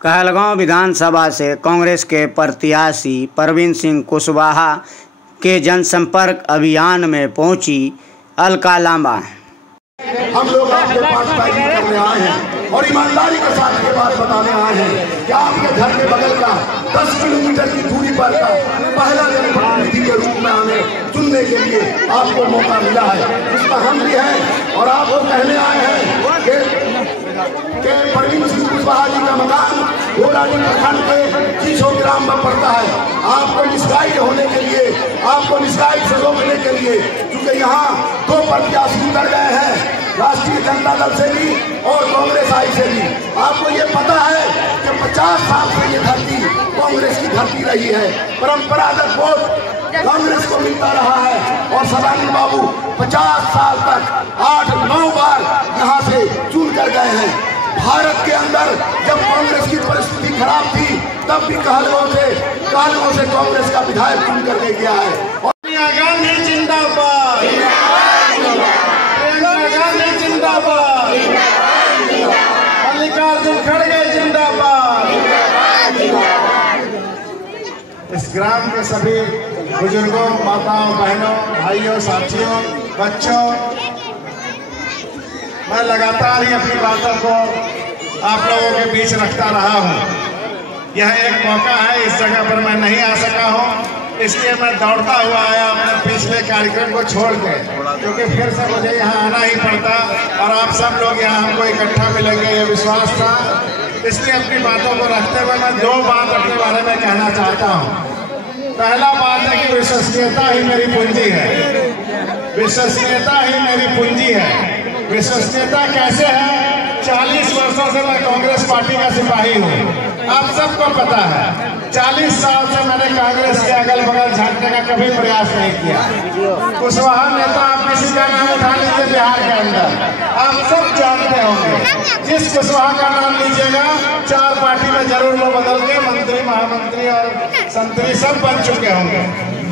कहलगांव विधानसभा से कांग्रेस के प्रत्याशी प्रवीण सिंह कुशवाहा के जनसंपर्क अभियान में पहुंची अलका लांबा। हम लोग आपके पास पैरवी करने आए हैं और ईमानदारी के साथ ये बात बताने आए हैं कि आपके घर के बगल का 10 किलोमीटर की दूरी पर का पहला जनप्रतिनिधि के रूप में हमें चुनने के लिए आपको मौका मिला है, जिसमें हम भी हैं। और आपको कहने आए हैं कि प्रवीण सिंह कुशवाहा जी का मकान गोलाडी प्रखंड के चीसो ग्राम में पड़ता है। आपको मिसगाइड होने के लिए, आपको मिसगाइड से रोकने के लिए, क्योंकि यहाँ 2 प्रत्याशी उतर गए हैं, राष्ट्रीय जनता दल से भी और कांग्रेस आई से भी। आपको ये पता है कि 50 साल से ये धरती कांग्रेस की धरती रही है, परंपरागत वोट कांग्रेस को मिलता रहा है। और सदानंद बाबू 50 साल तक 8-9 बार यहाँ से चुन कर गए हैं। भारत के अंदर जब कांग्रेस की परिस्थिति खराब थी तब भी कहलगांव से कांग्रेस का विधायक चुन करके गया है। और गांधी जिंदाबाद, गांधी जिंदाबाद, मल्लिकार्जुन खड़गे जिंदाबाद। इस ग्राम के सभी बुजुर्गों, माताओं, बहनों, भाइयों, साथियों, बच्चों, मैं लगातार ही अपनी बातों को आप लोगों के बीच रखता रहा हूं। यह एक मौका है, इस जगह पर मैं नहीं आ सका हूं, इसलिए मैं दौड़ता हुआ आया अपने पिछले कार्यक्रम को छोड़ के, क्योंकि फिर से मुझे यहाँ आना ही पड़ता और आप सब लोग यहाँ हमको इकट्ठा मिलेंगे ये विश्वास था। इसलिए अपनी बातों को रखते हुए मैं 2 बात अपने बारे में कहना चाहता हूँ। पहला बात है कि विश्वसनीयता ही मेरी पूंजी है। विश्वसनीयता ही मेरी पूंजी है। विश्वसनीयता कैसे है? 40 वर्षों से मैं कांग्रेस पार्टी का सिपाही हूँ, आप सबको पता है। 40 साल से मैंने कांग्रेस के अगल बगल झांकने का कभी प्रयास नहीं किया। कुशवाहा नेता आप किसी का नाम उठा लीजिए बिहार के अंदर, आप सब जानते होंगे। जिस कुशवाहा का नाम लीजिएगा 4 पार्टी में जरूर वो बदल के मंत्री, महामंत्री और संतरी सब बन चुके होंगे।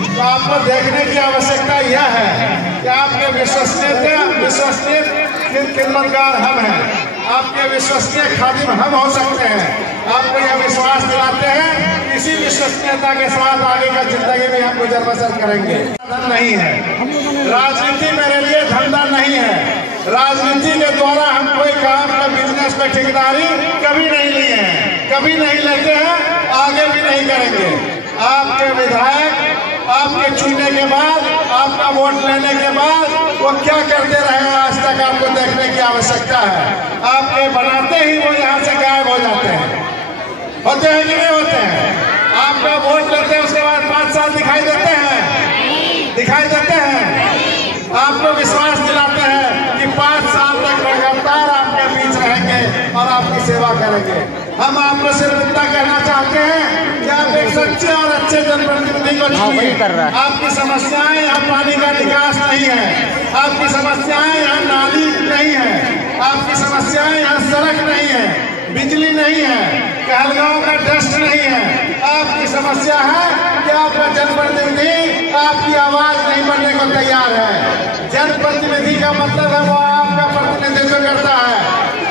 तो आपको देखने की आवश्यकता यह है कि आपके विश्वसनीय खिदमतगार हम हैं, आपके विश्वसनीय खादिम हम हो सकते हैं। आपको यह विश्वास दिलाते हैं, इसी विश्वसनीयता के साथ आगे का जिंदगी में हम गुजर बसर करेंगे। धन नहीं है, राजनीति मेरे लिए धंधा नहीं है। राजनीति के द्वारा हम कोई काम का बिजनेस में ठेकेदारी कभी नहीं लिए हैं, कभी नहीं लेते हैं, आगे भी नहीं करेंगे। आपके विधायक आपके चुनने के बाद, आपका वोट लेने के बाद वो क्या करते रहे आज तक आपको देखने की आवश्यकता है। आपके बनाते ही वो यहाँ से गायब हो जाते हैं। होते हैं कि नहीं होते हैं? आपका वोट लेते हैं, उसके बाद 5 साल दिखाई देते हैं, दिखाई देते हैं। आपको विश्वास दिलाते हैं कि 5 साल तक लगातार आपके बीच रहेंगे और आपकी सेवा करेंगे। हम आपको सिर्फ इतना कहना चाहते हैं कि आप एक सच्चे और अच्छे जनप्रतिनिधि को चुनिए। आपकी समस्याएं यहाँ पानी का निकास नहीं है, आपकी समस्याएं यहाँ नाली नहीं है, आपकी समस्याएं यहाँ सड़क नहीं है, बिजली नहीं है, कहलगांव का डस्ट नहीं है। आपकी समस्या है कि आपका जनप्रतिनिधि आपकी आवाज नहीं बनने को तैयार है। जनप्रतिनिधि का मतलब है वो आपका प्रतिनिधित्व करता है,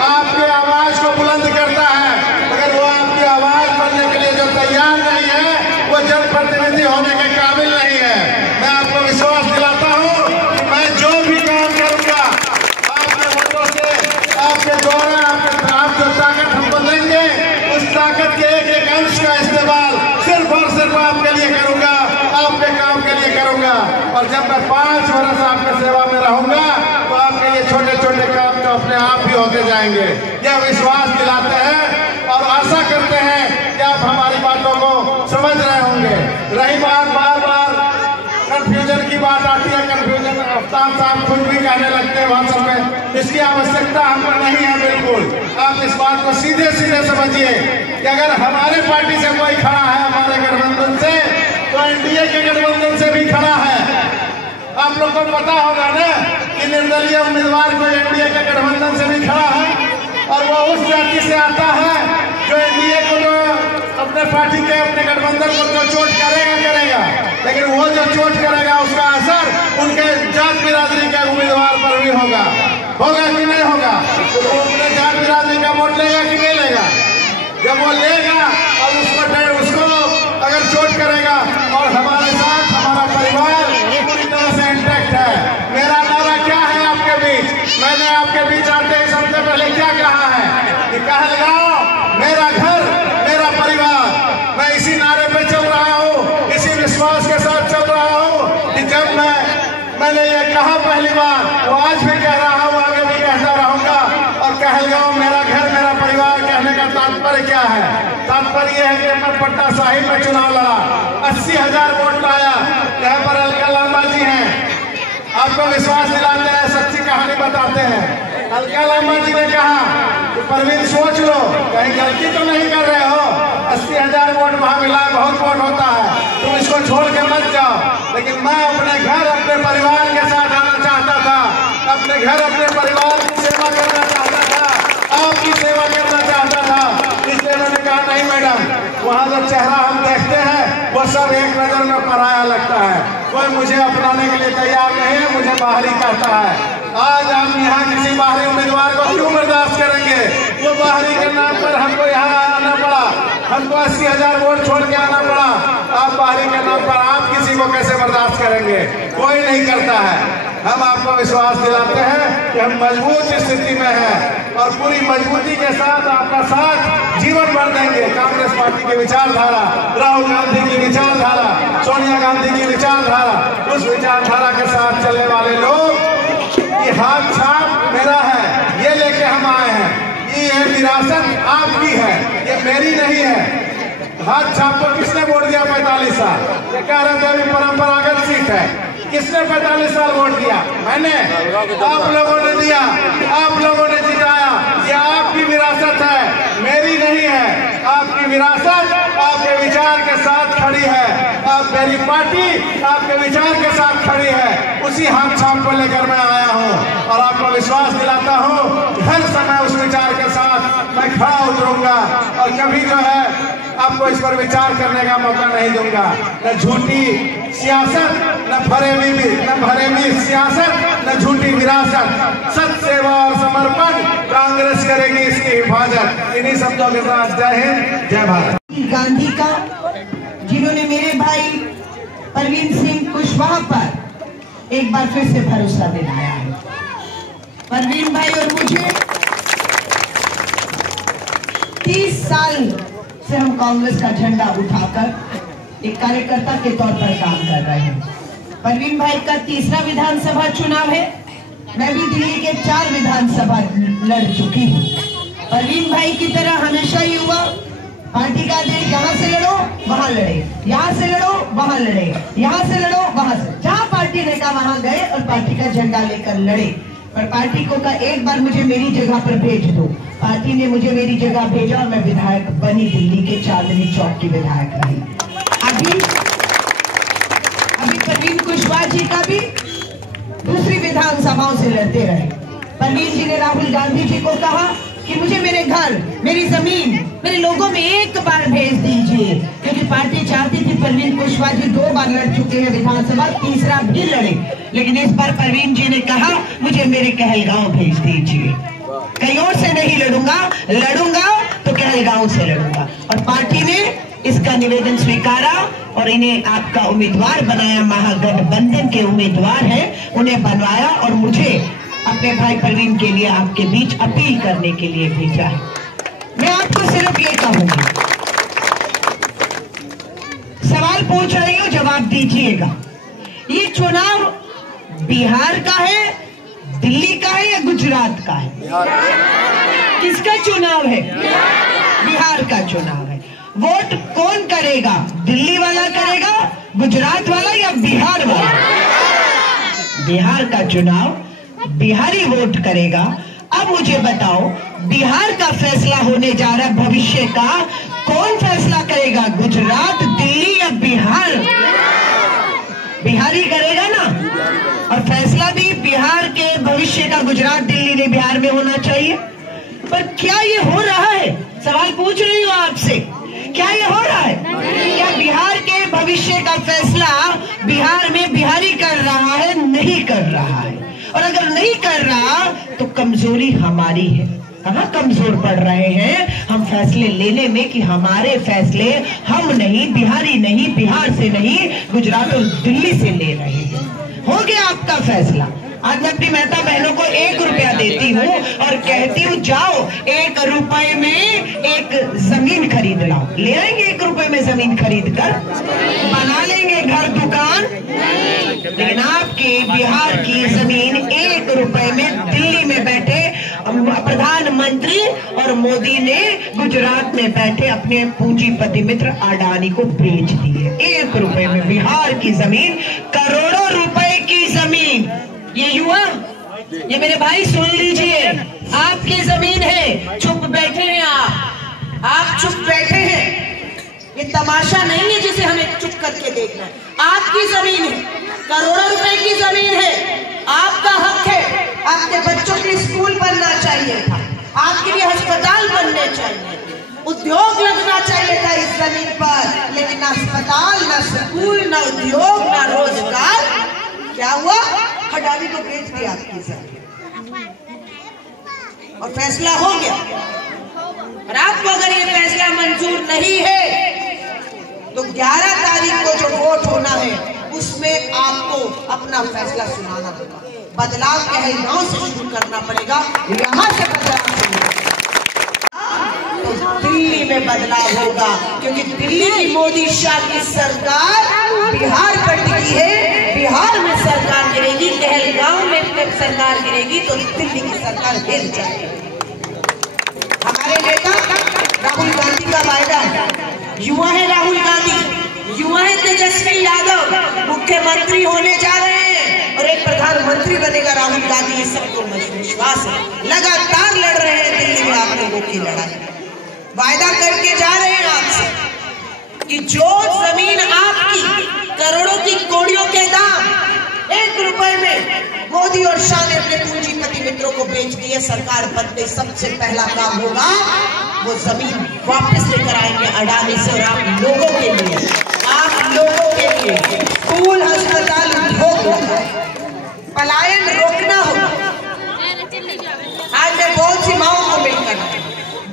आपके आवाज को बुलंद करता है। अगर वो आपकी आवाज बनने के लिए जो तैयार नहीं है, वो जनप्रतिनिधि होने के काबिल नहीं है। मैं आपको विश्वास दिलाता हूँ कि मैं जो भी काम करूँगा आपके वोटों से, आपके द्वारा, आप जो ताकत हमको देंगे, उस ताकत के एक अंश का इस्तेमाल सिर्फ और सिर्फ आपके लिए करूँगा, आपके काम के लिए करूँगा। और जब मैं 5 वर्ष आपके सेवा में रहूँगा तो आपके ये छोटे छोटे काम तो अपने आप ही होते जाएंगे। यह विश्वास दिलाते हैं और आशा करते हैं कि आप हमारी बातों को समझ रहे होंगे। रही बात बार कंफ्यूजन की बात आती है, कंफ्यूजन अफ्ताब साहब खुद भी कहने लगते हैं भाषण में, इसकी आवश्यकता हमको नहीं है। बिल्कुल आप इस बात को सीधे सीधे समझिए कि अगर हमारे पार्टी से कोई खड़ा है हमारे गठबंधन से, तो एनडीए के गठबंधन से भी खड़ा है। आप लोग को पता होगा ना कि निर्दलीय उम्मीदवार कोई एनडीए के गठबंधन से भी खड़ा है और वो उस जाति से आता है जो एनडीए को जो अपने पार्टी के, अपने गठबंधन को जो चोट करेगा, लेकिन वो जो चोट करेगा उसका असर उनके जात बिरादरी के उम्मीदवार पर भी होगा कि नहीं होगा? तो वो अपने जात बिरादरी का वोट लेगा कि नहीं लेगा? जब वो लेगा और उसको अगर चोट करेगा, और हमारे साथ हमारा परिवार पूरी तरह से इंटैक्ट है। मेरा नारा क्या है आपके बीच? मैंने आपके बीच आते ही सबसे पहले क्या कहा है कि कहलगांव मेरा घर मेरा परिवार। मैं इसी नारे पे चल रहा हूँ, इसी विश्वास के साथ चल रहा हूँ कि जब मैंने ये कहा पहली बार, वो आज भी कह रहा हूँ, आगे भी कहता रहूंगा। और कहलगांव मेरा घर मेरा परिवार कहने का तात्पर्य क्या है? तात्पर्य यह है कि मैं पटना साहिब में चुनाव लड़ा, 80,000 वोट लाया। यहाँ पर अलका लांबा जी हैं, आपको विश्वास दिलाते हैं, सच्ची कहानी बताते हैं। अलका लांबा जी ने कहा कि परवीन सोच लो, कहीं गलती तो नहीं कर रहे हो, 80,000 वोट वहां मिला, बहुत वोट होता है, तुम इसको छोड़ के मत जाओ। लेकिन मैं अपने घर अपने परिवार के साथ आना चाहता था, अपने घर अपने परिवार की सेवा करना चाहता था, आपकी सेवा करना चाहता था। इसलिए मैंने कहा नहीं मैडम, वहाँ जो चेहरा हम देखते हैं वो सब एक नजर में पराया लगता है, कोई मुझे अपनाने के लिए तैयार नहीं है, मुझे बाहरी कहता है। आज आप यहाँ किसी बाहरी उम्मीदवार को क्यों बर्दाश्त करेंगे? वो बाहरी के नाम पर हमको यहाँ आना पड़ा, हमको 80,000 वोट छोड़ के आना पड़ा। आप बाहरी के नाम पर आप किसी को कैसे बर्दाश्त करेंगे? कोई नहीं करता है। हम आपको विश्वास दिलाते हैं कि हम मजबूत स्थिति में हैं और पूरी मजबूती के साथ आपका साथ जीवन भर देंगे। कांग्रेस पार्टी की विचारधारा, राहुल गांधी की विचारधारा, सोनिया गांधी की विचारधारा, उस विचारधारा के साथ चलने वाले लोग, ये हाथ छाप मेरा है, ये लेके हम आए हैं। ये विरासत आपकी है, ये मेरी नहीं है। हाथ छाप पर किसने वोट दिया 45 साल? ये कह रहे थे अभी परंपरागत सीट है। किसने 45 साल वोट दिया? मैंने, आप लोगों ने दिया, आप लोगों ने जिताया। ये आपकी विरासत है, मेरी नहीं है। आपकी विरासत आपके विचार के साथ खड़ी है, आप मेरी पार्टी आपके विचार के साथ खड़ी है। उसी हाथ छाप को लेकर मैं आया हूँ और आपको विश्वास दिलाता हूँ हर समय उस विचार के साथ मैं खड़ा उतरूंगा और कभी जो है आपको इस पर विचार करने का मौका नहीं दूंगा। न झूठी सियासत, न फरेबी सियासत, न झूठी विरासत। सत, सेवा और समर्पण कांग्रेस करेगी इसकी हिफाजत। इन्हीं शब्दों के साथ जय हिंद, जय भारत। गांधी का, जिन्होंने मेरे भाई परवीन सिंह कुशवाहा पर एक बार फिर से भरोसा दिलाया है। परवीन भाई और मुझे 30 साल से हम कांग्रेस का झंडा उठाकर एक कार्यकर्ता के तौर पर काम कर रहे हैं। परवीन भाई का तीसरा विधानसभा चुनाव है। मैं भी दिल्ली के 4 विधानसभा लड़ चुकी हूँ। परवीन भाई की तरह हमेशा ही हुआ, पार्टी का आदेश यहाँ से लड़ो वहां लड़े, यहाँ से लड़ो वहां लड़े, यहाँ से लड़ो वहां से, जहाँ पार्टी ने कहा वहां गए और पार्टी का झंडा लेकर लड़े। पर पार्टी को कहा एक बार मुझे मेरी जगह पर भेज दो। पार्टी ने मुझे मेरी जगह भेजा और मैं विधायक बनी, दिल्ली के चांदनी चौक की विधायक रही। अभी परवीन कुशवाहा जी का भी दूसरी विधानसभाओं से लड़ते रहे। परवीन जी ने राहुल गांधी जी को कहा कि मुझे मेरे घर, मेरी जमीन, मेरे लोगों में एक बार भेज दीजिए, क्योंकि पार्टी चाहती थी। परवीन कुशवाहा जी 2 बार लड़ चुके हैं विधानसभा, तीसरा भी लड़े, लेकिन इस बार परवीन जी ने कहा मुझे मेरे कहलगांव भेज दीजिए, कहीं और से नहीं लड़ूंगा तो कहलगांव से लड़ूंगा। और पार्टी ने इसका निवेदन स्वीकारा और इन्हें आपका उम्मीदवार बनाया। महागठबंधन के उम्मीदवार है, उन्हें बनवाया और मुझे अपने भाई परवीन के लिए आपके बीच अपील करने के लिए भेजा है। मैं आपको सिर्फ ये कहूंगी, सवाल पूछ रही हूं, जवाब दीजिएगा। ये चुनाव बिहार का है, दिल्ली का है या गुजरात का है? किसका चुनाव है? बिहार का चुनाव है। वोट कौन करेगा? दिल्ली वाला करेगा, गुजरात वाला या बिहार वाला? बिहार का चुनाव बिहारी वोट करेगा। अब मुझे बताओ, बिहार का फैसला होने जा रहा है भविष्य का, कौन फैसला करेगा? गुजरात, दिल्ली या बिहार? बिहारी करेगा ना। और फैसला भी बिहार के भविष्य का गुजरात, दिल्ली ने बिहार में होना चाहिए। पर क्या ये हो रहा है? सवाल पूछ रही हूँ आपसे, क्या ये हो रहा है? क्या बिहार के भविष्य का फैसला बिहार में बिहारी कर रहा है? नहीं कर रहा है। और अगर नहीं कर रहा तो कमजोरी हमारी है। कहाँ कमजोर पड़ रहे हैं हम फैसले लेने में कि हमारे फैसले हम नहीं, बिहारी नहीं, बिहार से नहीं, गुजरात और दिल्ली से ले रहे हैं। हो गया आपका फैसला। आज मैं अपनी मेहता बहनों को 1 रुपया देती हूँ और कहती हूँ जाओ 1 रुपए में एक जमीन खरीद लाओ। ले आएंगे 1 रुपए में जमीन खरीद कर? बना लेंगे घर दुकान? लेकिन आपकी बिहार की जमीन 1 रुपए में दिल्ली में बैठे प्रधानमंत्री और मोदी ने गुजरात में बैठे अपने पूंजीपति मित्र अडानी को बेच दी है। 1 रुपए में बिहार की जमीन, करोड़ों रुपए की जमीन। ये युवा, ये मेरे भाई सुन लीजिए, आपकी जमीन है, चुप बैठे हैं आप चुप बैठे हैं। ये तमाशा नहीं है जिसे हमें चुप करके देखना है। आपकी जमीन है, करोड़ों रुपए की जमीन है, आपका हक है। आपके बच्चों के लिए स्कूल बनना चाहिए था, आपके लिए अस्पताल बनने चाहिए, उद्योग लगना चाहिए था इस जमीन पर, लेकिन ना अस्पताल, ना स्कूल, ना उद्योग, ना रोजगार। क्या हुआ? अडानी को बेच दिया आपकी जमीन और फैसला हो गया। और आपको अगर ये फैसला मंजूर नहीं है तो 11 तारीख को जो वोट होना है उसमें आपको अपना फैसला सुनाना होगा। बदलाव के गांव से शुरू करना पड़ेगा, यहाँ से बदलाव तो दिल्ली में बदलाव होगा, क्योंकि दिल्ली की मोदी शाह की सरकार बिहार पर टिकी है। बिहार में सरकार गिरेगी, कहलगांव में सरकार गिरेगी तो दिल्ली की सरकार गिर जाएगी। हमारे नेता राहुल गांधी का वायदा है, युवा है राहुल गांधी, युवा है तेजस्वी यादव, मुख्यमंत्री होने जा रहे हैं और एक प्रधानमंत्री बनेगा राहुल गांधी, ये सबको विश्वास है। लगातार लड़ रहे हैं दिल्ली में आप लोगों की लड़ाई। वायदा करके जा रहे हैं आपसे कि जो जमीन आपकी करोड़ों की कौड़ियों के दाम 1 रुपए में मोदी और शाह ने अपने पूंजीपति मित्रों को बेच दिए। सरकार बनते सबसे पहला काम होगा वो जमीन वापस लेकर आएंगे अडानी से, और आप लोगों के लिए, आप लोगों के लिए स्कूल, अस्पताल, उद्योग, पलायन रोकना होगा। आज मैं बहुत सी माओं को मिलकर,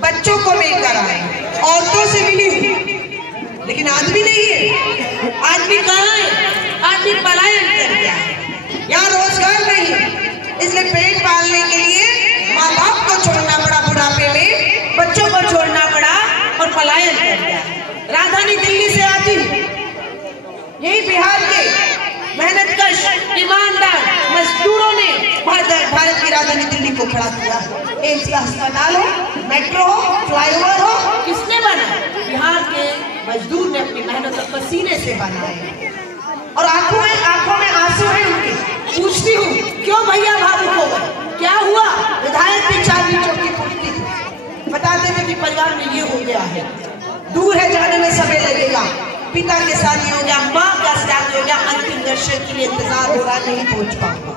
बच्चों को मिलकर आए, औरतों से मिली हूँ, लेकिन आदमी नहीं है। आदमी कहाँ है? आदमी पलायन कर गया है, यहाँ रोजगार नहीं, इसलिए पेट पालने के लिए माँ बाप को छोड़ना पड़ा, बुढ़ापे में बच्चों को छोड़ना पड़ा और पलायन कर गया। राजधानी दिल्ली से आती हूँ, यही बिहार के मेहनतकश ईमानदार मजदूरों ने भारत की राजधानी दिल्ली को खड़ा किया। एम्स का अस्पताल हो, मेट्रो हो, फ्लाईओवर हो, किसने बनाया? बिहार के मजदूर ने अपनी मेहनत और पसीने से बनाए। और आंखों में आंसू है उनके। पूछती हूँ क्यों भैया भावुक हो गए, क्या हुआ? विधायक की चाबी चौकी फूटती थी, बताते थे कि परिवार में ये हो गया है, दूर है, जाने में समय लगेगा, पिता के साथ हो गया, माँ का साथ हो गया, अंतिम दर्शन के लिए इंतजार हो रहा, नहीं पहुंच पाऊंगा।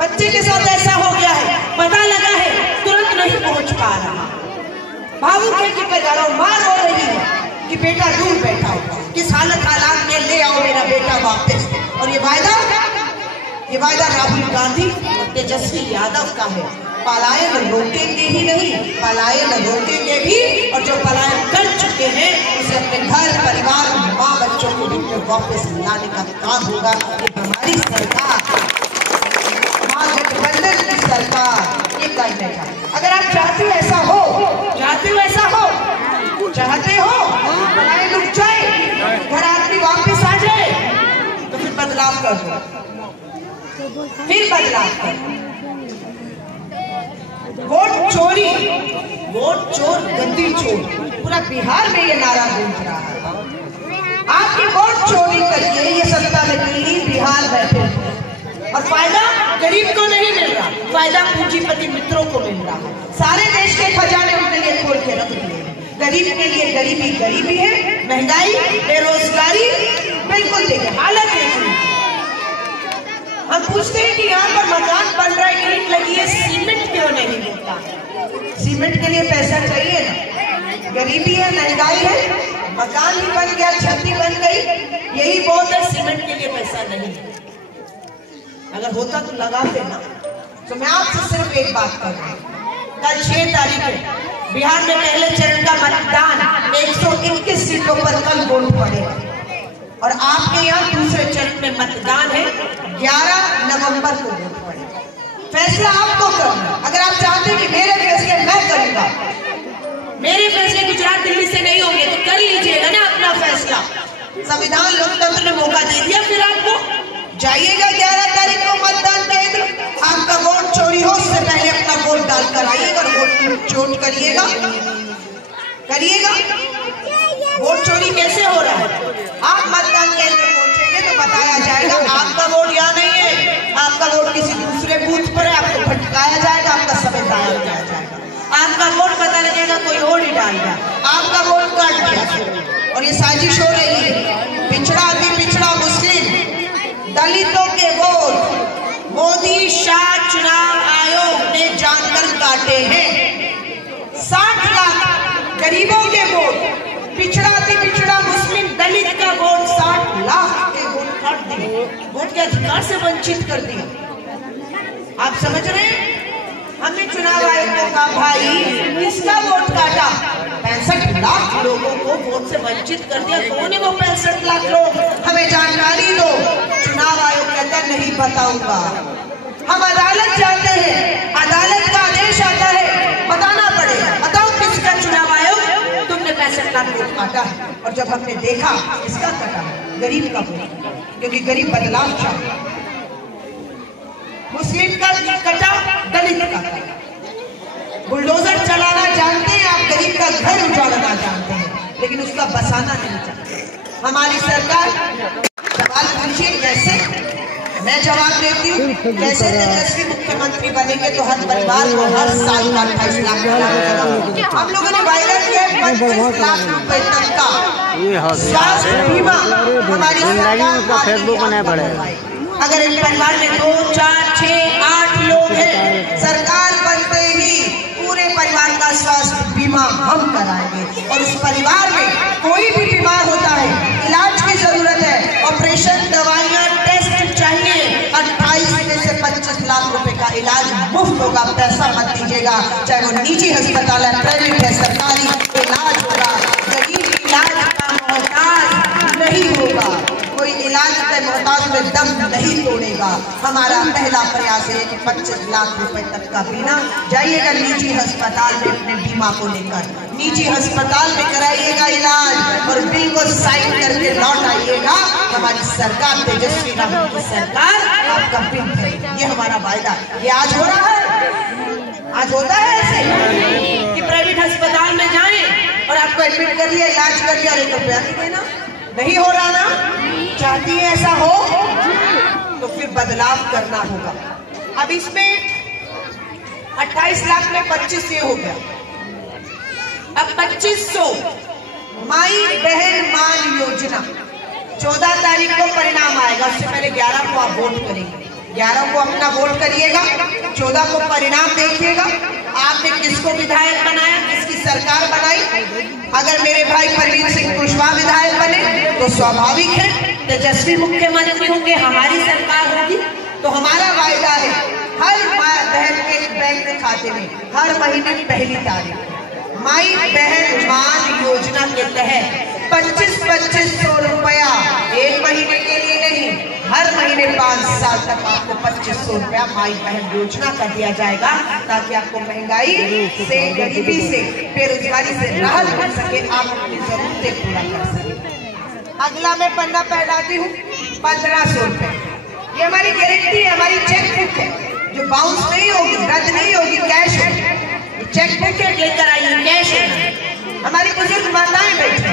बच्चे के साथ ऐसा हो गया है, पता लगा है, तुरंत नहीं पहुंच पा रहा। भावुक है कि परिवारों, माँ रो रही है कि बेटा दूर बैठा हो, किस हालात में ले आओ मेरा बेटा वापस। और ये वायदा राहुल गांधी और तेजस्वी यादव का है। पलायन रोकेंगे ही नहीं, पलायन रोकेंगे भी, और जो पलायन कर चुके हैं उसे अपने घर, परिवार, माँ बच्चों को भी वापस लाने का काम होगा। ये हमारी सरकार, महागठबंधन की सरकार ये करने का। अगर आप चाहते हो ऐसा हो, चाहते हो पलायन रुक जाए, घर आदमी वापस आ जाए, तो फिर बदलाव कर दो, फिर बदलाव कर। वोट चोरी, वोट चोर गद्दी चोर, पूरा बिहार में ये नारा गूंज रहा है। आपकी वोट चोरी करके ये सत्ता में दिल्ली, बिहार बैठे और फायदा गरीब को नहीं मिल रहा, फायदा पूंजीपति मित्रों को मिल रहा है। सारे देश के खजाने उनके लिए खोल के रख दिए। गरीब के लिए गरीबी है, महंगाई, बेरोजगारी, बिल्कुल देखे हालत देखिए। हम पूछते हैं कि यहाँ पर मकान बन रहा है, ईंट लगी है, सीमेंट क्यों नहीं मिलता? सीमेंट के लिए पैसा चाहिए ना, गरीबी है, महंगाई है, मकान भी बन गया, छत भी बन गई, यही बहुत है, सीमेंट के लिए पैसा नहीं। अगर होता तो लगाते ना। तो मैं आपसे सिर्फ एक बात कर रहा हूँ, कल 6 तारीख है बिहार में पहले चरण का मतदान 121 सीटों पर कल वोट पड़ेगा और आपके यहाँ दूसरे चरण में मतदान है 11 नवंबर को वोट पड़ेगा। फैसला आपको करना। अगर आप चाहते हैं कि मेरे फैसले मैं करूंगा, मेरे फैसले गुजरात दिल्ली से नहीं होंगे तो कर लीजिएगा ना अपना फैसला। संविधान लोकतंत्र ने मौका दे दिया, फिर आपको जाइएगा 11 तारीख को मतदान केंद्र, आपका वोट चोरी हो उससे पहले अपना वोट डालकर आइएगा और वोट चोट करिएगा। वोट चोरी कैसे हो रहा है? आप मतदान केंद्र पहुंचेंगे तो बताया जाएगा आपका वोट यहाँ नहीं है, आपका वोट किसी दूसरे बूथ पर है, आपको भटकाया जाएगा, आपका समय जाया जाएगा, आपका वोट पता लगेगा कोई और ही डालेगा, आपका वोट काट दिया। और ये साजिश हो रही है। पिछड़ा अति पिछड़ा मुस्लिम दलितों के वोट मोदी शाह चुनाव आयोग ने जानकर काटे हैं। 60 लाख गरीबों के वोट, पिछड़ा अति पिछड़ा मुस्लिम दलित का वोट 60 लाख के वोट काट दिए, वोट के अधिकार से वंचित कर दिया। आप समझ रहे हैं? हमने चुनाव आयोग को कहा भाई किसका वोट काटा? 65 लाख लोगों को वोट से वंचित कर दिया। कौन है वो 65 लाख लोग? हमें जानकारी दो। चुनाव आयोग कहता नहीं बताऊंगा। हम अदालत जाते हैं, अदालत का आदेश आता है, बताना पड़ेगा। बताओ किसका चुनाव आयोग? तुमने 65 लाख वोट काटा है। और जब हमने देखा किसका कटा, गरीब का वोट, क्योंकि गरीब बदलाव चाहता। मुस्लिम का कटा, दलित का कटा। बुलडोजर चलाना जानते हैं आप, गरीब का घर उजाड़ना जानते हैं, लेकिन उसका बसाना नहीं जानते। हमारी सरकार सवाल पूछिए कैसे, मैं जवाब देती हूँ। कैसे तेजस्वी मुख्यमंत्री बनेंगे तो हर परिवार को हर साल का 28 लाख हम लोगों ने वायदा किया है 25 लाख रुपए तक का स्वास्थ्य बीमा हमारी सरकार फेसबुक बनाए पड़ेगा। अगर एक परिवार में 2, 4, 6, 8 लोग हैं, सरकार बनते ही पूरे परिवार का स्वास्थ्य बीमा हम कराएंगे। और उस परिवार में कोई भी बीमार होता है, इलाज की जरूरत है, ऑपरेशन, दवाइयाँ, टेस्ट चाहिए, 28 में से 25 लाख रुपए का इलाज मुफ्त होगा। पैसा मत दीजिएगा, चाहे वो निजी अस्पताल है, प्राइवेट है, सरकारी इलाज होगा। गरीब इलाज का मोहताज नहीं होगा, कोई इलाज के मोहताज में दम नहीं तोड़ेगा। हमारा पहला प्रयास है कि 25 लाख रुपए तक का बीमा। जाइएगा निजी अस्पताल में अपने बीमा को लेकर, निजी अस्पताल में कराइएगा इलाज और बिल को साइन करके लौट आइएगा। हमारी सरकार तेजस्वी राहुल की सरकार आपका बिल भरेगी, ये हमारा वायदा। ये आज हो रहा है, आज होता है ऐसे कि प्राइवेट अस्पताल में जाएं और आपको एडमिट कर लिया, इलाज कर लिया और 1 रुपया नहीं देना। नहीं हो रहा ना? चाहती है ऐसा हो तो फिर बदलाव करना होगा। अब इसमें 28 लाख में 25 ये हो गया, अब 2500 माई बहन मान योजना 14 तारीख को परिणाम आएगा। उससे पहले 11 को आप वोट करेंगे, 11 को अपना वोट करिएगा, 14 को परिणाम देखिएगा। आपने किसको विधायक बनाया, किसकी सरकार बनाई? अगर मेरे भाई परवीन सिंह कुशवाहा विधायक बने तो स्वाभाविक है तेजस्वी मुख्यमंत्री होंगे, हमारी सरकार होगी। तो हमारा वायदा है हर बहन के बैंक खाते में हर महीने 1 तारीख माई बहन मान योजना के तहत 2500 रुपया, 1 महीने के लिए नहीं, हर महीने 5 साल तक आपको 2500 रुपया माई बहन योजना का दिया जाएगा, ताकि आपको महंगाई से, गरीबी से, बेरोजगारी से राहत मिल सके, आप अपनी जरूरतें पूरा कर सके। अगला मैं पन्ना पहनाती हूँ 1500 रुपए। ये हमारी गारंटी है, हमारी चेक बुक है जो बाउंस नहीं होगी, रद्द नहीं होगी, कैश होगी। चेक बुक लेकर आइए, कैश है। हमारी बुजुर्ग माताएं बैठे,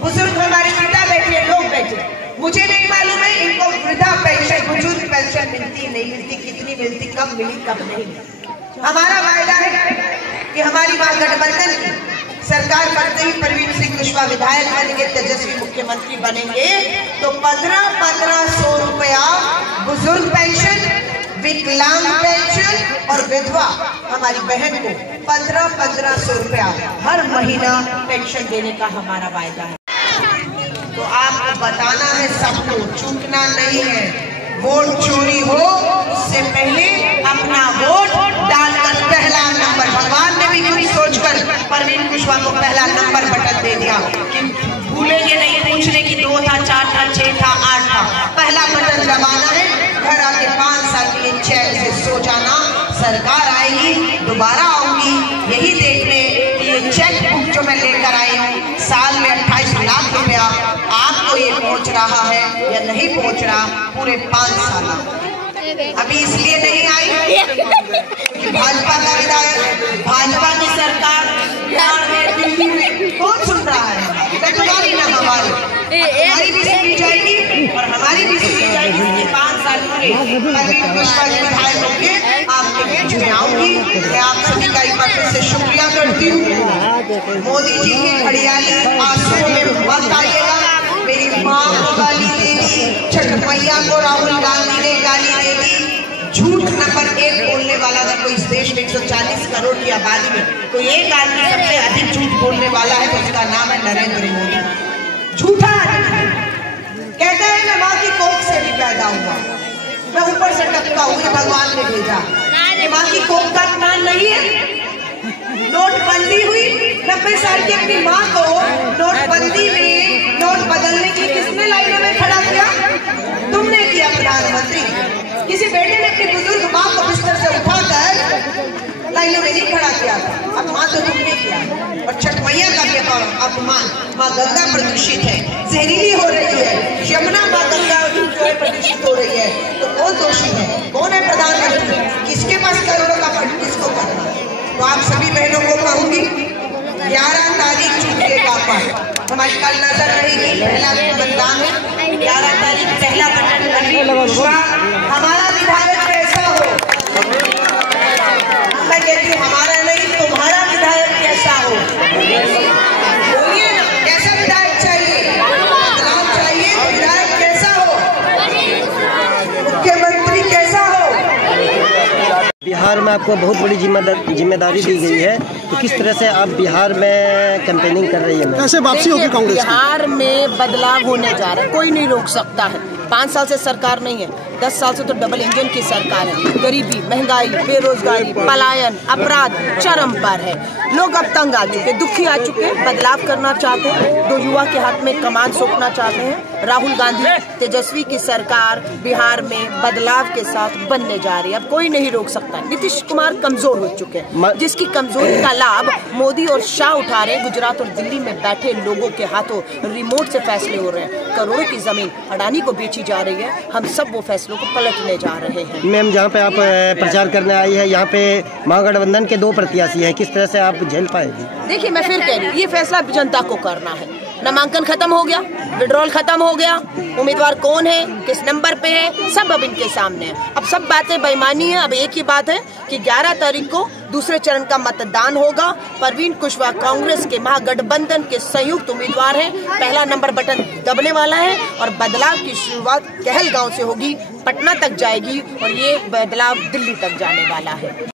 बुजुर्ग हमारे पिता बैठे, लोग बैठे। मुझे नहीं मालूम है इनको वृद्धा पेंशन, बुजुर्ग पेंशन मिलती नहीं मिलती, कितनी मिलती, कब मिली कब नहीं मिली। हमारा वायदा है कि हमारी महागठबंधन की सरकार बनते ही परवीन सिंह कुशवाहा विधायक बनेंगे, तेजस्वी मुख्यमंत्री बनेंगे तो 1500 रुपया बुजुर्ग पेंशन, विकलांग पेंशन और विधवा हमारी बहन को 1500 रुपया हर महीना पेंशन देने का हमारा वायदा है। तो आपको बताना है सबको, चूकना नहीं है। वोट चोरी हो उससे पहले अपना वोट डालकर पहला नंबर नंबर बटन दे दिया कि भूलेंगे नहीं पूछने की 2 था, 4 था, 6 था, 8 था। पहला बटन दबाना है, घर आके 5 साल के लिए चैन से सो जाना। सरकार आएगी, दोबारा आऊंगी यही देखने कि ये चेक बुक जो मैं लेकर आई हूँ साल में 28 लाख रुपया आपको ये पहुँच रहा है या नहीं पहुँच रहा पूरे 5 साल। अभी इसलिए नहीं आई कि भाजपा का विधायक, भाजपा की सरकार बिहार में, दिल्ली में कौन सुन रहा है? तुम्हारी ना हमारी भी सुनी जाएगी और हमारी भी सुनी जाएगी। 5 साल पूरे परवीन कुशवाहा जी विधायक होंगे, आपके बीच में आऊंगी। मैं आप सभी का एक बार फिर से शुक्रिया करती हूँ। मोदी जी की घड़ियाली आंसुओं में मत आइएगा। मेरी माँ को गाली दे दी, छठ मैया को राहुल गांधी ने गाली दे दी। झूठ नंबर 1 बोलने वाला अगर कोई इस देश में 140 करोड़ की आबादी में कोई एक आदमी सबसे अधिक झूठ बोलने वाला है तो उसका नाम है नरेंद्र मोदी। झूठा कहता है मैं माँ की कोख से भी पैदा हुआ, मैं ऊपर से टपका हूँ, भगवान ने भेजा। माँ की कोख का अपमान नहीं है। नोटबंदी हुई, 90 साल की अपनी माँ को नोटबंदी में नोट बदलने की किसने लाइनों में खड़ा किया? तुमने किया प्रधानमंत्री। किसी बेटे ने अपनी बुजुर्ग माँ को बिस्तर से उठाकर लाइनों में नहीं खड़ा किया था। अपमान तो तुमने किया। और छठ मैया का भी अपमान। माँ गंगा प्रदूषित है, जहरीली हो रही है, यमुना माँ गंगा जो है प्रदूषित हो रही है, तो कौन दोषी है? कौन है प्रधानमंत्री? किसके पास करोड़ों का फंड, किसको करना? तो आप सभी बहनों को कहूंगी 11 तारीख चुनेगा पर हमारी कल नजर रहेगी। पहला मतदान है 11 तारीख, पहला बटन। हमारा विधायक कैसा हो, मैं कहती हूँ हमारा नहीं तुम्हारा विधायक कैसा हो। बोलिए ना, कैसा विधायक चाहिए? बदलाव चाहिए। विधायक कैसा हो? मुख्यमंत्री कैसा हो? बिहार में आपको बहुत बड़ी जिम्मेदारी दी गई है, तो किस तरह से आप बिहार में कैंपेनिंग कर रही है? कैसे वापसी होगी कांग्रेस? बिहार में बदलाव होने जा रहा है, कोई नहीं रोक सकता है। 5 साल से सरकार नहीं है, 10 साल से तो डबल इंजन की सरकार है। गरीबी, महंगाई, बेरोजगारी, पलायन, अपराध चरम पर है। लोग अब तंग आ चुके, दुखी आ चुके, बदलाव करना चाहते हैं। 2 युवा के हाथ में कमान सौंपना चाहते हैं। राहुल गांधी, तेजस्वी की सरकार बिहार में बदलाव के साथ बनने जा रही है, अब कोई नहीं रोक सकता। नीतीश कुमार कमजोर हो चुके हैं, जिसकी कमजोरी का लाभ मोदी और शाह उठा रहे हैं। गुजरात और दिल्ली में बैठे लोगों के हाथों रिमोट से फैसले हो रहे हैं। करोड़ों की जमीन अडानी को बेची जा रही है। हम सब वो फैसलों को पलटने जा रहे हैं। मैम, जहाँ पे आप प्रचार करने आई है, यहाँ पे महागठबंधन के 2 प्रत्याशी हैं, किस तरह से आप झेल पाएगी? देखिए, मैं फिर कह रही हूँ, ये फैसला जनता को करना है। नामांकन खत्म हो गया, विड्रॉल खत्म हो गया, उम्मीदवार कौन है, किस नंबर पे है, सब अब इनके सामने है। अब सब बातें बेईमानी है। अब एक ही बात है कि 11 तारीख को दूसरे चरण का मतदान होगा। परवीन कुशवाहा कांग्रेस के महागठबंधन के संयुक्त उम्मीदवार हैं। पहला नंबर बटन दबने वाला है और बदलाव की शुरुआत कहलगांव से होगी, पटना तक जाएगी और ये बदलाव दिल्ली तक जाने वाला है।